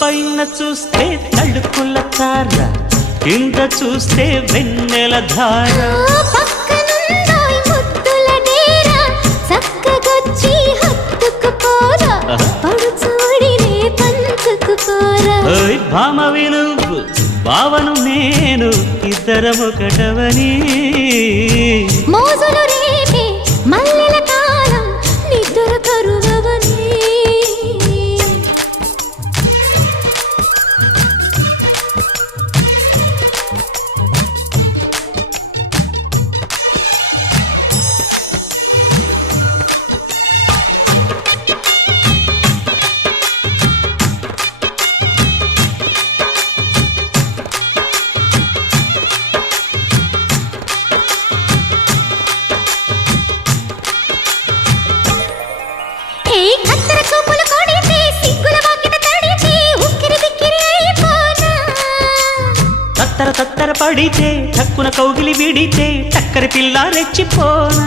పైన చూస్తే తడుకుల తార, కింద చూస్తే వెన్నెల ధార. పక్కనుందోయ్ ముద్దుల డేరా, చక్కగొచ్చి హత్తుకుపోరా, పడుచూడినే పంచుకుపోరా. ఓయ్ భామ విలువు భావను నేను, ఇద్దరమొకటవని. మోజులు రేపే మల్లెల కాలం, నిద్ర కరువవని. తత్తర తత్తర పడితే, టక్కున కౌగిలి విడితే, టక్కరి పిల్ల రెచ్చిపోనా.